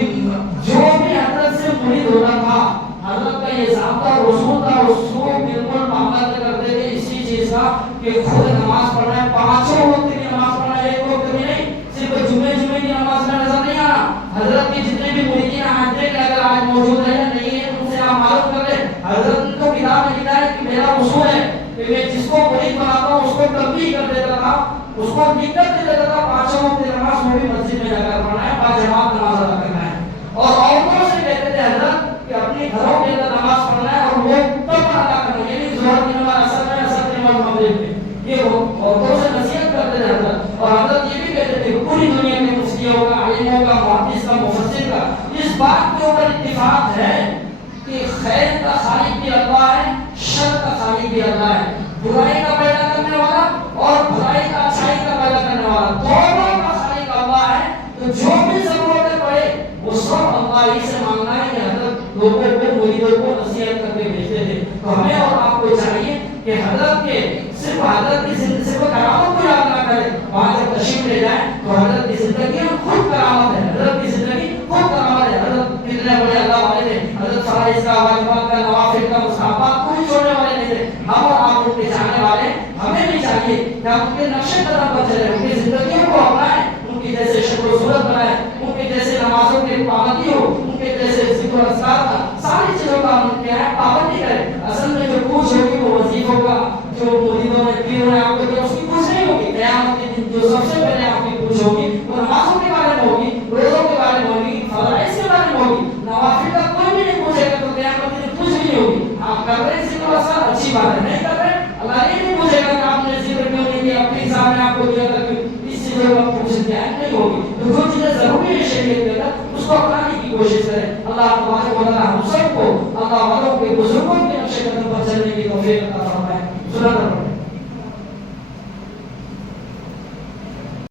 جو بھی حضرت سے مرید ہونا تھا، حضرت کا یہ ضابطہ رسول تھا، اس کو بالکل پابند کرتے تھے اسی چیز کا کہ خود نماز پڑھنا ہے، 5 وقت کی نماز پڑھنا ہے، ایک وقت بھی نہیں، صرف جمعے کی نماز میں نظر نہیں آنا۔ حضرت کی جتنے بھی مریدین آتے ہیں، اگر آج موجود ہے یا نہیں ہے ان سے آپ معلوم کر لیں۔ حضرت نے تو کتاب میں لکھا ہے کہ میرا اصول ہے کہ میں جس کو مرید بناتا ہوں اس کو تنبیہ کر دیتا تھا، اس کو دقت دے دیتا تھا، 5 وقت کی نماز وہ بھی مسجد میں جا کر پڑھنا ہے، باجماعت نماز ادا کرنا ہے۔ اور عورتوں سے کہتے تھے حضرت کہ اپنے گھروں کے اندر نماز پڑھنا ہے اور وہ تب ادا کرنا ہے، یعنی ظہر کی نماز اثر میں، اثر کی نماز مغرب میں، یہ وہ عورتوں سے نصیحت کرتے تھے حضرت۔ اور حضرت یہ بھی کہتے تھے کہ پوری دنیا میں مفتیوں کا، عالموں کا، محدث کا، مفسر کا اس بات کے اوپر اتفاق ہے کہ خیر کا خالق بھی اللہ ہے، شر کا خالق بھی اللہ ہے، برائی کا پیدا کرنے والا اور بھلائی کا، اچھائی کا پیدا کرنے والا، دونوں کا خالق اللہ ہے۔ تو جو بھی ضرورتیں پڑے وہ سب اللہ ہی سے مانگنا ہے۔ کہ حضرت لوگوں کو، مریدوں کو نصیحت کر کے بھیجتے تھے۔ تو ہمیں اور آپ کو چاہیے کہ حضرت کے صرف حضرت کی زندگی صرف کرامت کو یاد نہ کریں، وہاں جب تشریف لے جائیں تو حضرت کی زندگی خود کرامت ہے، حضرت کی زندگی خود کرامت ہے۔ حضرت کتنے بڑے اللہ والے تھے، حضرت فرائض کا، واجبات کا، نوافل کا، مستحبات کوئی چھوڑنے والے نہیں تھے۔ ہم اور آپ ان کے چاہنے والے، ہمیں بھی چاہیے کہ ہم ان کے نقش قدم پر چلیں، ان کی زندگیوں کو اپنائیں، ان کی جیسے شکل و صورت بنائیں، ان کے جیسے نمازوں کی پابندی ہو، ان کے جیسے ذکر و اذکار کا، ساری چیزوں کا ہم کیا ہے پابندی کریں۔ اصل میں جو پوچھ ہوگی وہ وظیفوں کا، جو مریدوں نے پیروں نے آپ کو دیا اس کی پوچھ نہیں ہوگی۔ قیامت کے دن جو سب سے پہلے آپ کی پوچھ ہوگی وہ نمازوں کے بارے میں ہوگی، روزوں کے بارے میں ہوگی، فرائض کے بارے میں ہوگی۔ نوافل کا کوئی بھی نہیں پوچھے گا تو قیامت کے دن پوچھ بھی نہیں ہوگی۔ آپ کر رہے ہیں ذکر و اذکار، اچھی بات ہے، نہیں کر رہے اللہ یہ نہیں پوچھے گا کہ آپ نے ذکر کیوں نہیں کیا، اپنی حساب نے آپ کو دیا تھا، اس چیزوں کا پوچھ کیا ہے نہیں ہوگی۔ تو جو چیزیں ضروری ہے شریعت کے اندر اس کو اپنانے کی کوشش کریں۔ اللہ تبارک و تعالی ہم سب کو اللہ والوں